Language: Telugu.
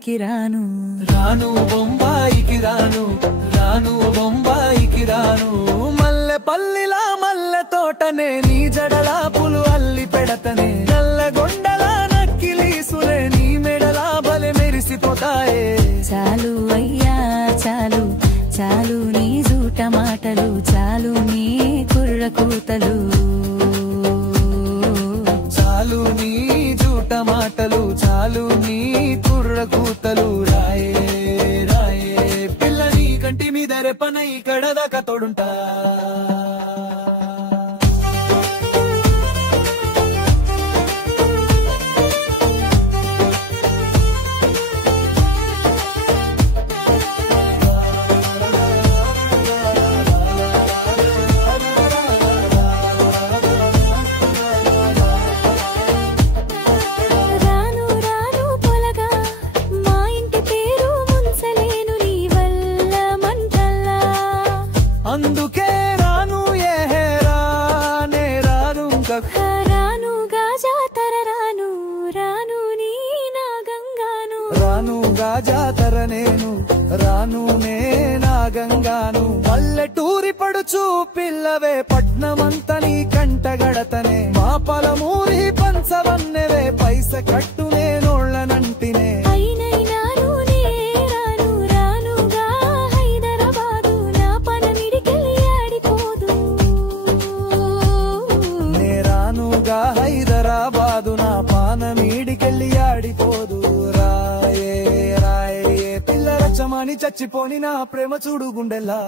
బొంబాయికి రాను రాను బొంబాయికి రాను రాను బొంబాయికి రాను మల్లె పల్లిలా మల్లె తోటనే నీ జడలా పులు అల్లి పెడతనే నల్లగొండలా నక్కిలీసులే నీ మెడలా బలె మెరిసిపోతాయే చాలు అయ్యా చాలు చాలు నీ జూట మాటలు చాలు నీ కుర్ర కూతలు చాలు నీ జూట మాటలు చాలు నీ కుర్ర కూతలు రాయే రాయే పిల్ల నీ కంటి మీద రెపనై కడదాకా తోడుంటా అందుకే రాను ఏ రానే రాను రానుగా జాతర రాను రాను నీ నా గంగాను రానుగా జాతర నేను రాను నే నా గంగాను పల్లెటూరి పడుచు పిల్లవే పట్నమంతా నీ కంట గడతనే మా పలమూరి పంచవన్నెవే పైస కట్టు నేనోళ్ళనంటినే హైదరాబాదు నా పానమీడికెళ్ళి ఆడిపోదు రాయే రాయే పిల్ల రచ్చమాని చచ్చిపోని నా ప్రేమ చూడు గుండెలా